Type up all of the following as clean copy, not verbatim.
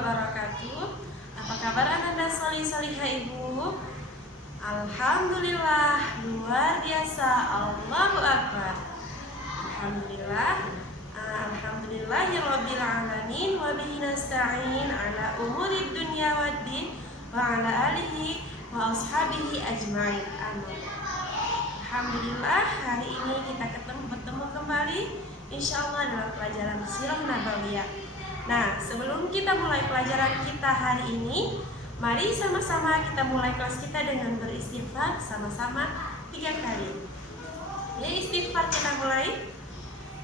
wabarakatuh. Apa kabar Ananda solih-solihah Ibu? Alhamdulillah, luar biasa. Allahu Akbar. Alhamdulillahirabbil alamin wa bihi nasta'in ala umurid dunya waddin wa ala alihi wa ashabihi ajmain. Amin. Alhamdulillah, hari ini kita bertemu kembali insyaallah dalam pelajaran Sirah Nabawiyah. Nah, sebelum kita mulai pelajaran kita hari ini, mari sama-sama kita mulai kelas kita dengan beristighfar sama-sama 3 kali. Ya, istighfar kita mulai.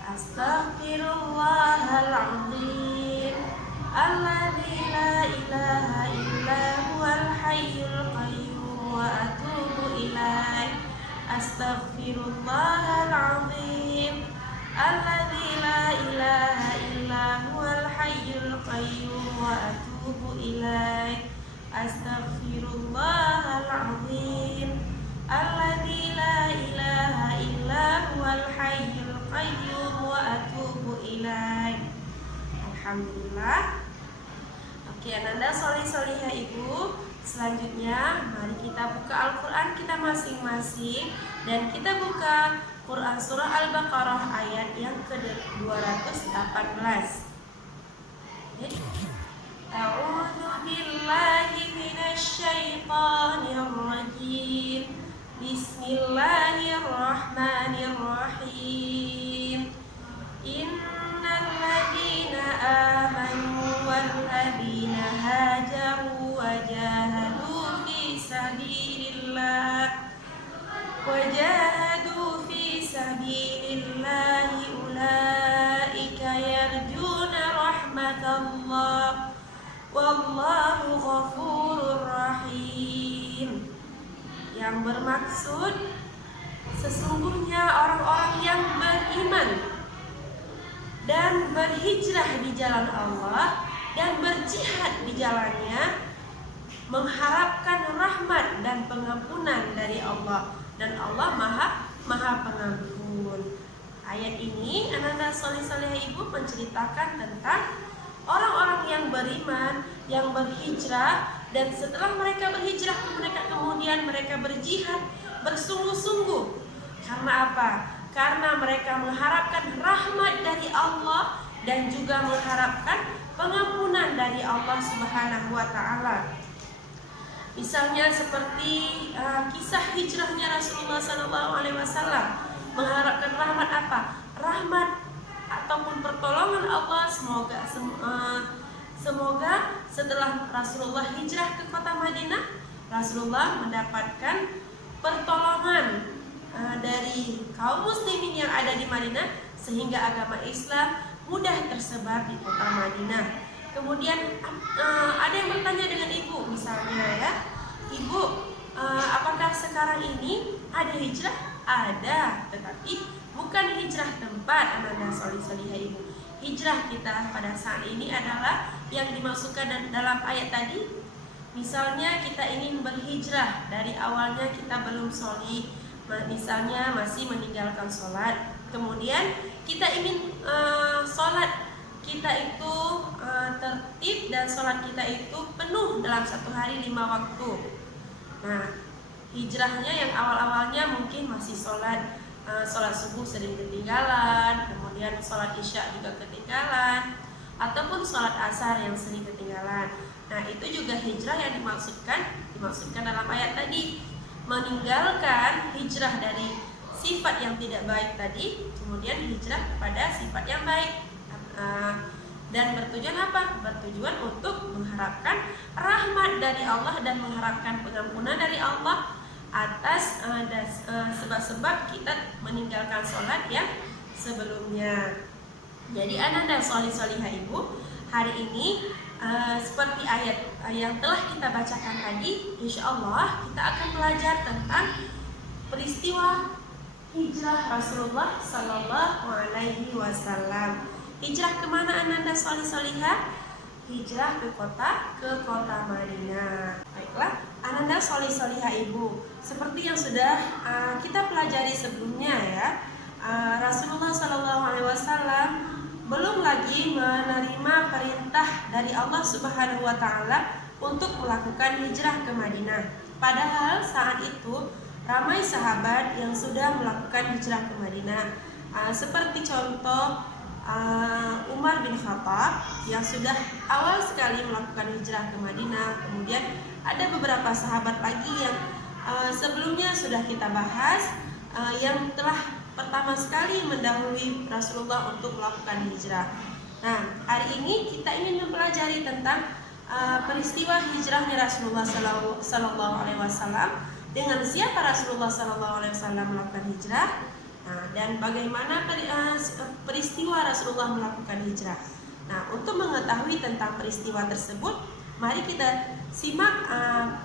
Astaghfirullahaladzim alladzi la ilaha illa huwal hayyul qayyum wa atubu ilaih. Astaghfirullahaladzim alladzi la ilaha illa huwal hayyul qayyum wa atubu ilaih. Astaghfirullahaladzim alladzi la ilaha illa huwal hayyul qayyum wa atubu ilaih. Alhamdulillah. Oke, Ananda solih-solihah Ibu. Selanjutnya mari kita buka Al-Quran kita masing-masing, dan kita buka Quran Surah Al-Baqarah ayat yang ke-218. A'udzu billahi minasy syaithanir rajim. Bismillahirrahmanirrahim. Innal ladzina amanu wal ladzina hajaru wa jahadu fi sabilillah ulaika yarjuna rahmatallah wallahu ghafurur rahim. Yang bermaksud sesungguhnya orang-orang yang beriman dan berhijrah di jalan Allah dan berjihad di jalannya, mengharapkan rahmat dan pengampunan dari Allah, dan Allah maha pengampun. Ayat ini Ananda solih-solihah Ibu menceritakan tentang orang-orang yang beriman, yang berhijrah, dan setelah mereka berhijrah kemudian mereka berjihad bersungguh-sungguh. Karena apa? Karena mereka mengharapkan rahmat dari Allah dan juga mengharapkan pengampunan dari Allah Subhanahu wa taala. Misalnya seperti kisah hijrahnya Rasulullah SAW, mengharapkan rahmat apa? Rahmat ataupun pertolongan Allah. Semoga setelah Rasulullah hijrah ke kota Madinah, Rasulullah mendapatkan pertolongan dari kaum muslimin yang ada di Madinah, sehingga agama Islam mudah tersebar di kota Madinah. Kemudian ada yang bertanya dengan Ibu, misalnya ya, Ibu, apakah sekarang ini ada hijrah? Ada, tetapi bukan hijrah tempat Ananda solih-solihah Ibu. Hijrah kita pada saat ini adalah yang dimasukkan dalam ayat tadi. Misalnya kita ingin berhijrah, dari awalnya kita belum solih, misalnya masih meninggalkan sholat, kemudian kita ingin sholat kita itu tertib dan sholat kita itu penuh dalam satu hari 5 waktu. Nah, hijrahnya yang awal-awalnya mungkin masih sholat subuh sering ketinggalan, kemudian sholat isya juga ketinggalan, ataupun sholat asar yang sering ketinggalan. Nah, itu juga hijrah yang dimaksudkan dalam ayat tadi, meninggalkan hijrah dari sifat yang tidak baik tadi, kemudian hijrah kepada sifat yang baik. Dan bertujuan apa? Bertujuan untuk mengharapkan rahmat dari Allah dan mengharapkan pengampunan dari Allah atas sebab-sebab kita meninggalkan sholat yang sebelumnya. Jadi Ananda solih-solihah Ibu, hari ini seperti ayat yang telah kita bacakan tadi, insya Allah kita akan belajar tentang peristiwa hijrah Rasulullah Sallallahu Alaihi Wasallam. Hijrah kemana Ananda solih-solihah? Hijrah ke kota Madinah. Baiklah, Ananda solih-solihah Ibu, seperti yang sudah kita pelajari sebelumnya ya, Rasulullah SAW belum lagi lagi menerima perintah dari Allah Subhanahu wa taala untuk melakukan hijrah ke Madinah. Padahal saat itu ramai sahabat yang sudah melakukan hijrah ke Madinah. Seperti contoh Umar bin Khattab yang sudah awal sekali melakukan hijrah ke Madinah. Kemudian ada beberapa sahabat lagi yang sebelumnya sudah kita bahas, yang telah pertama sekali mendahului Rasulullah untuk melakukan hijrah. Nah, hari ini kita ingin mempelajari tentang peristiwa hijrahnya Rasulullah Sallallahu Alaihi Wasallam, dengan siapa Rasulullah Sallallahu Alaihi Wasallam melakukan hijrah, dan bagaimana peristiwa Rasulullah melakukan hijrah. Nah, untuk mengetahui tentang peristiwa tersebut, mari kita simak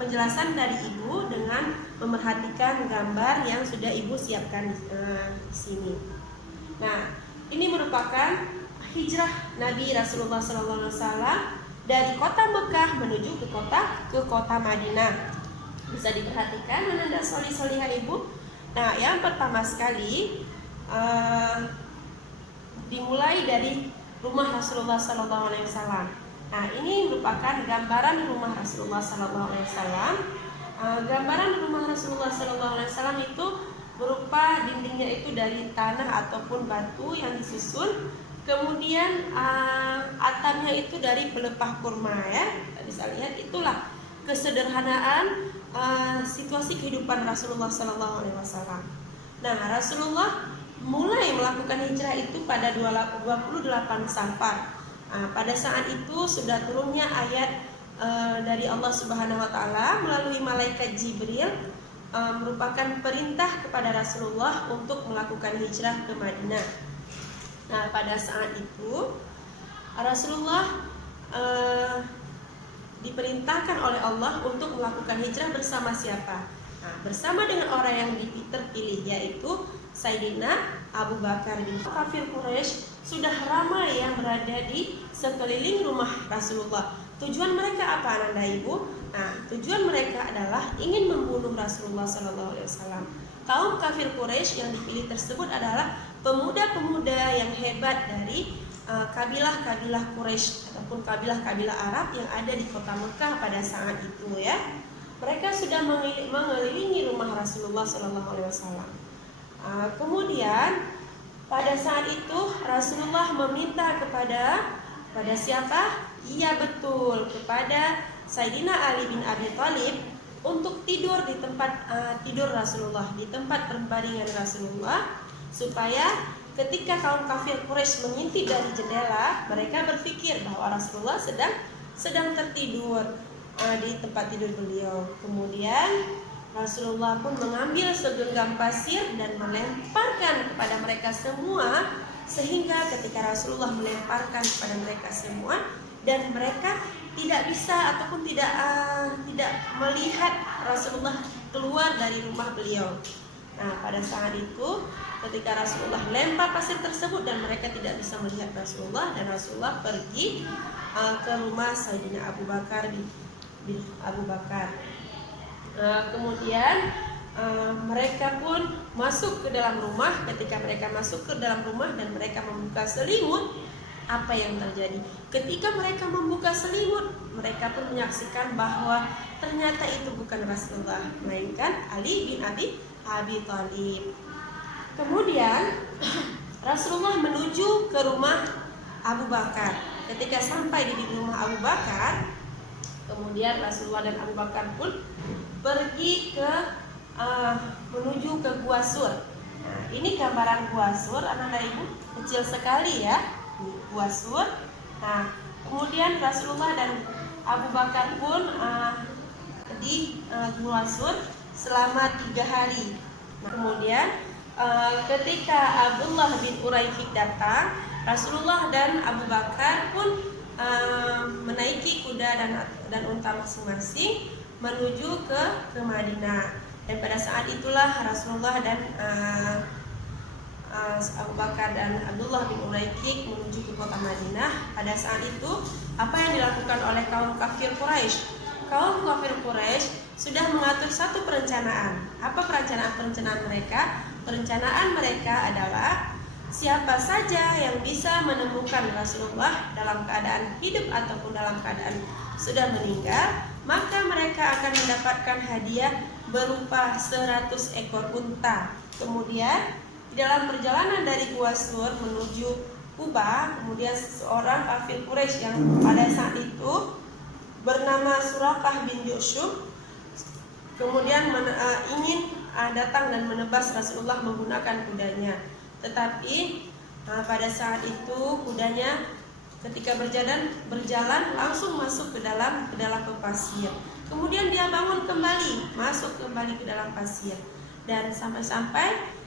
penjelasan dari Ibu dengan memerhatikan gambar yang sudah Ibu siapkan di sini. Nah, ini merupakan hijrah Nabi Rasulullah SAW dari kota Mekah menuju ke kota Madinah. Bisa diperhatikan menanda soli-soliha Ibu. Nah, yang pertama sekali dimulai dari rumah Rasulullah SAW. Nah, ini merupakan gambaran rumah Rasulullah SAW. Gambaran rumah Rasulullah SAW itu berupa dindingnya itu dari tanah ataupun batu yang disusun, kemudian atapnya itu dari pelepah kurma, ya. Kita bisa lihat itulah kesederhanaan situasi kehidupan Rasulullah SAW. Nah, Rasulullah mulai melakukan hijrah itu pada 28 Safar. Pada saat itu sudah turunnya ayat dari Allah Subhanahu wa taala melalui malaikat Jibril, merupakan perintah kepada Rasulullah untuk melakukan hijrah ke Madinah. Nah, pada saat itu Rasulullah diperintahkan oleh Allah untuk melakukan hijrah bersama siapa? Nah, bersama dengan orang yang terpilih, yaitu Sayyidina Abu Bakar bin kafir Quraisy sudah ramai yang berada di sekeliling rumah Rasulullah. Tujuan mereka apa, Ananda Ibu? Nah, tujuan mereka adalah ingin membunuh Rasulullah SAW. Kaum kafir Quraisy yang dipilih tersebut adalah pemuda-pemuda yang hebat dari kabilah-kabilah Quraisy ataupun kabilah-kabilah Arab yang ada di kota Mekah pada saat itu, ya. Mereka sudah mengelilingi rumah Rasulullah SAW. Kemudian pada saat itu Rasulullah meminta kepada siapa? Iya, betul, kepada Sayyidina Ali bin Abi Thalib untuk tidur di tempat tidur Rasulullah, di tempat berbaringan Rasulullah, supaya ketika kaum kafir Quraisy mengintip dari jendela, mereka berpikir bahwa Rasulullah sedang tertidur di tempat tidur beliau. Kemudian Rasulullah pun mengambil segenggam pasir dan melemparkan kepada mereka semua, sehingga ketika Rasulullah melemparkan kepada mereka semua dan mereka tidak bisa ataupun tidak melihat Rasulullah keluar dari rumah beliau. Nah, pada saat itu ketika Rasulullah lempar pasir tersebut dan mereka tidak bisa melihat Rasulullah, dan Rasulullah pergi ke rumah Sayyidina Abu Bakar bin Abu Bakar. Kemudian mereka pun masuk ke dalam rumah. Ketika mereka masuk ke dalam rumah dan mereka membuka selimut, apa yang terjadi? Ketika mereka membuka selimut, mereka pun menyaksikan bahwa ternyata itu bukan Rasulullah, melainkan Ali bin Abi Thalib. Kemudian Rasulullah menuju ke rumah Abu Bakar. Ketika sampai di rumah Abu Bakar, kemudian Rasulullah dan Abu Bakar pun pergi ke menuju ke Gua Sur. Nah, ini gambaran Gua Sur, anak-anak Ibu, kecil sekali, ya, Gua Sur. Nah, kemudian Rasulullah dan Abu Bakar pun di Gua Sur selama 3 hari. Nah, kemudian ketika Abdullah bin Uraiqib datang, Rasulullah dan Abu Bakar pun menaiki kuda dan unta masing-masing menuju ke Madinah. Dan pada saat itulah Rasulullah dan Abu Bakar dan Abdullah bin Uraiqib menuju ke kota Madinah. Pada saat itu, apa yang dilakukan oleh kaum kafir Quraisy? Kaum kafir Quraisy sudah mengatur satu perencanaan. Apa perencanaan mereka? Perencanaan mereka adalah siapa saja yang bisa menemukan Rasulullah dalam keadaan hidup ataupun dalam keadaan sudah meninggal, maka mereka akan mendapatkan hadiah berupa 100 ekor unta. Kemudian di dalam perjalanan dari Gua Sur menuju Kuba, kemudian seorang kafir Quraisy yang pada saat itu bernama Suraqah bin Jushum kemudian ingin datang dan menebas Rasulullah menggunakan kudanya. Tetapi pada saat itu kudanya ketika berjalan langsung masuk ke dalam pasir. Kemudian dia bangun kembali, masuk kembali ke dalam pasir. Dan sampai-sampai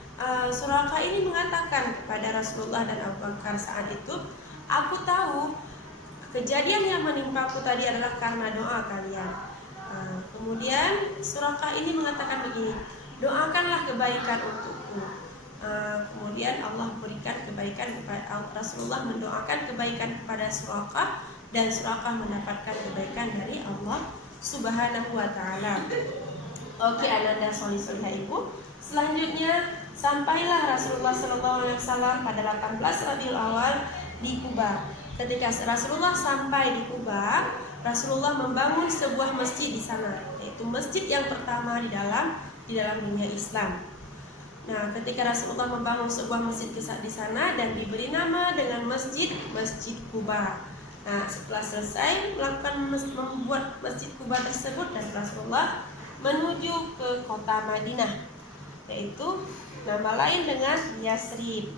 Suraqah ini mengatakan kepada Rasulullah dan Abu Bakar saat itu, aku tahu kejadian yang menimpaku tadi adalah karena doa kalian. Kemudian Suraqah ini mengatakan begini, doakanlah kebaikan untukku. Kemudian Allah berikan kebaikan kepada Rasulullah, mendoakan kebaikan kepada Suraqah, dan Suraqah mendapatkan kebaikan dari Allah Subhanahu wa Ta'ala. Oke, Ananda solih-solihah ibu. Selanjutnya sampailah Rasulullah SAW pada 18 Rabiul Awal di Kuba. Ketika Rasulullah sampai di Kuba, Rasulullah membangun sebuah masjid di sana, yaitu masjid yang pertama di dalam dunia Islam. Nah, ketika Rasulullah membangun sebuah masjid di sana dan diberi nama dengan Masjid Kuba. Nah, setelah selesai membuat Masjid Kuba tersebut, dan Rasulullah menuju ke kota Madinah, yaitu nama lain dengan Yasrib.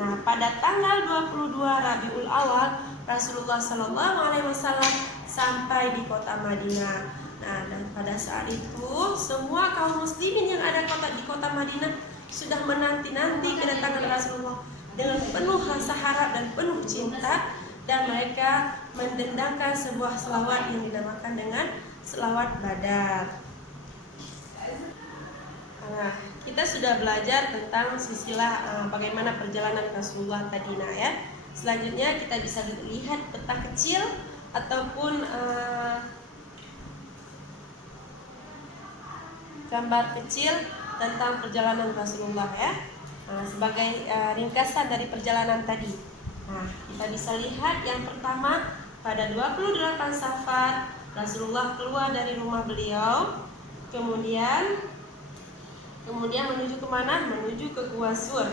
Nah, pada tanggal 22 Rabiul Awal Rasulullah SAW sampai di kota Madinah. Nah, dan pada saat itu semua kaum muslimin yang ada di kota Madinah sudah menanti-nanti kedatangan Rasulullah dengan penuh rasa harap dan penuh cinta, dan mereka mendendangkan sebuah selawat yang dinamakan dengan selawat Badar. Nah, kita sudah belajar tentang silsilah bagaimana perjalanan Rasulullah tadi, ya. Selanjutnya kita bisa lihat peta kecil ataupun gambar kecil tentang perjalanan Rasulullah, ya. Sebagai ringkasan dari perjalanan tadi. Nah, kita bisa lihat yang pertama pada 28 Safar Rasulullah keluar dari rumah beliau, kemudian menuju kemana? Menuju ke Gua Sur.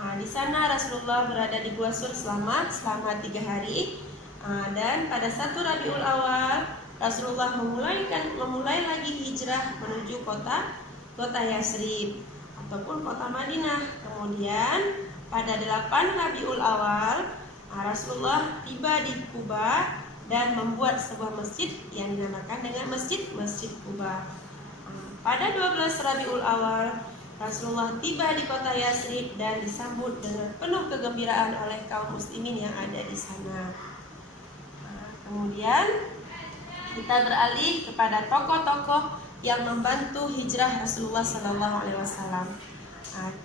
Nah, di sana Rasulullah berada di Gua Sur selama 3 hari. Dan pada 1 Rabiul Awal Rasulullah memulai lagi hijrah menuju kota Yasrib ataupun kota Madinah. Kemudian pada 8 Rabiul Awal Rasulullah tiba di Kuba dan membuat sebuah masjid yang dinamakan dengan Masjid Kuba. Pada 12 Rabiul Awal Rasulullah tiba di kota Yasrib dan disambut dengan penuh kegembiraan oleh kaum muslimin yang ada di sana. Kemudian kita beralih kepada tokoh-tokoh yang membantu hijrah Rasulullah SAW.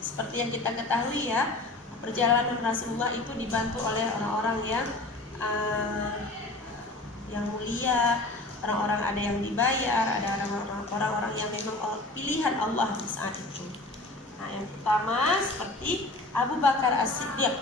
Seperti yang kita ketahui, ya, perjalanan Rasulullah itu dibantu oleh orang-orang yang mulia, orang-orang ada yang dibayar, ada orang-orang yang memang pilihan Allah di saat itu. Nah, yang pertama seperti Abu Bakar As-Siddiq.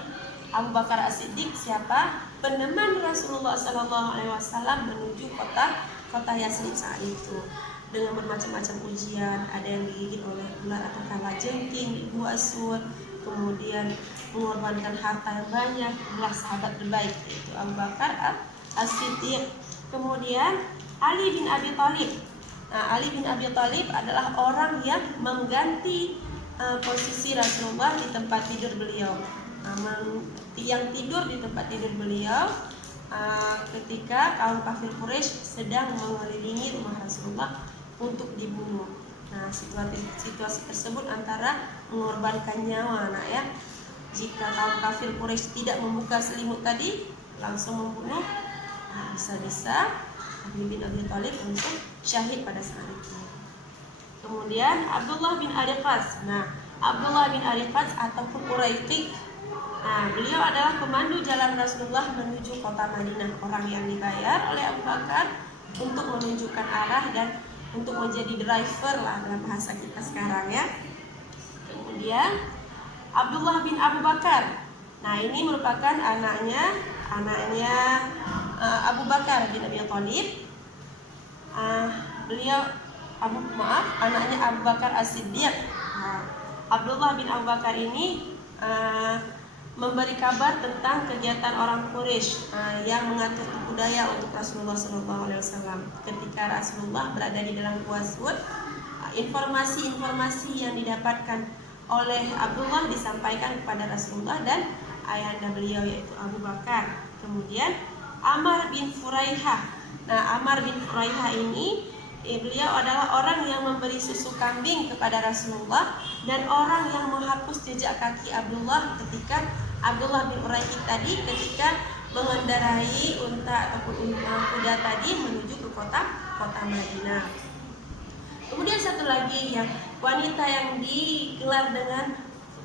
Abu Bakar As-Siddiq siapa? Peneman Rasulullah SAW menuju kota Yasrib saat itu dengan bermacam-macam ujian. Ada yang digigit oleh ular atau kalajengking di Gua Sur, kemudian mengorbankan harta yang banyak. Itulah sahabat terbaik, yaitu Abu Bakar As-Siddiq. Kemudian Ali bin Abi Thalib. Nah, Ali bin Abi Thalib adalah orang yang mengganti posisi Rasulullah di tempat tidur beliau. Yang tidur di tempat tidur beliau ketika kaum kafir Quraisy sedang mengelilingi rumah Rasulullah untuk dibunuh. Nah, situasi tersebut antara mengorbankan nyawa, ya. Jika kaum kafir Quraisy tidak membuka selimut tadi, langsung membunuh, bisa-bisa Ali bin Abi Thalib untuk syahid pada saat itu. Kemudian Abdullah bin Ariqas. Nah, Abdullah bin Ariqas ataupun Uraiqi. Nah, beliau adalah pemandu jalan Rasulullah menuju kota Madinah, orang yang dibayar oleh Abu Bakar untuk menunjukkan arah dan untuk menjadi driver lah dalam bahasa kita sekarang, ya. Kemudian Abdullah bin Abu Bakar. Nah, ini merupakan anaknya Abu Bakar bin Abi Thalib. Anaknya Abu Bakar As-Siddiq. Abdullah bin Abu Bakar ini memberi kabar tentang kegiatan orang Quraisy yang mengatur budaya untuk Rasulullah SAW. Ketika Rasulullah berada di dalam Gua Sur, informasi-informasi yang didapatkan oleh Abdullah disampaikan kepada Rasulullah dan ayahanda beliau yaitu Abu Bakar. Kemudian Amr bin Furaihah. Nah, Amr bin Furaihah ini beliau adalah orang yang memberi susu kambing kepada Rasulullah dan orang yang menghapus jejak kaki Abdullah ketika Abdullah bin Uraikid tadi ketika mengendarai unta ataupun kuda tadi menuju ke kota Madinah. Kemudian satu lagi yang wanita yang digelar dengan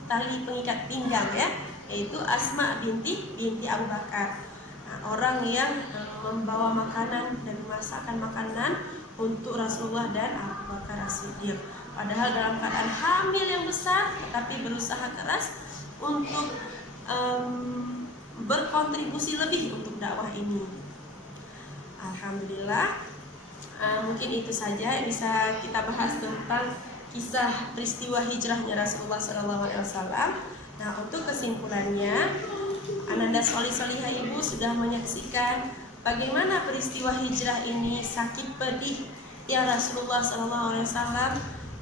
tali pengikat pinggang ya, yaitu Asma binti Abu Bakar. Nah, orang yang membawa makanan dan memasakkan makanan untuk Rasulullah dan Abu Bakar As-Siddiq. Padahal dalam keadaan hamil yang besar, tetapi berusaha keras untuk berkontribusi lebih untuk dakwah ini. Alhamdulillah. Mungkin itu saja yang bisa kita bahas tentang kisah peristiwa hijrahnya Rasulullah SAW. Nah, untuk kesimpulannya, Ananda Solihah Ibu sudah menyaksikan bagaimana peristiwa hijrah ini sakit pedih yang Rasulullah SAW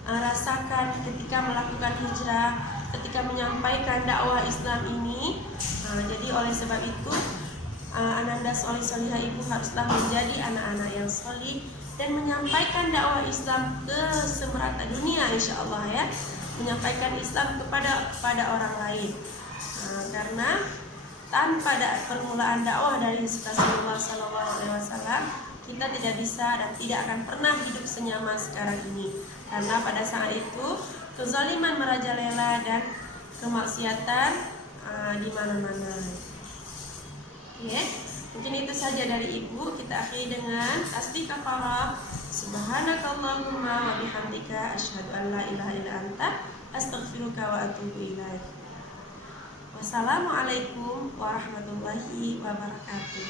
rasakan ketika melakukan hijrah, ketika menyampaikan dakwah Islam ini. Jadi oleh sebab itu Ananda Solihah Ibu haruslah menjadi anak-anak yang solih dan menyampaikan dakwah Islam ke semerata dunia, insya Allah ya, menyampaikan Islam kepada orang lain. Karena tanpa permulaan dakwah dari Rasulullah SAW, kita tidak bisa dan tidak akan pernah hidup senyaman sekarang ini. Karena pada saat itu kezaliman merajalela dan kemaksiatan di mana-mana. Ya, mungkin itu saja dari Ibu. Kita akhiri dengan tasbih kafarah. Subhanakallahumma wa bihamdika asyhadu an la ilaha illa anta astaghfiruka wa atubu ilaik. Wassalamualaikum warahmatullahi wabarakatuh.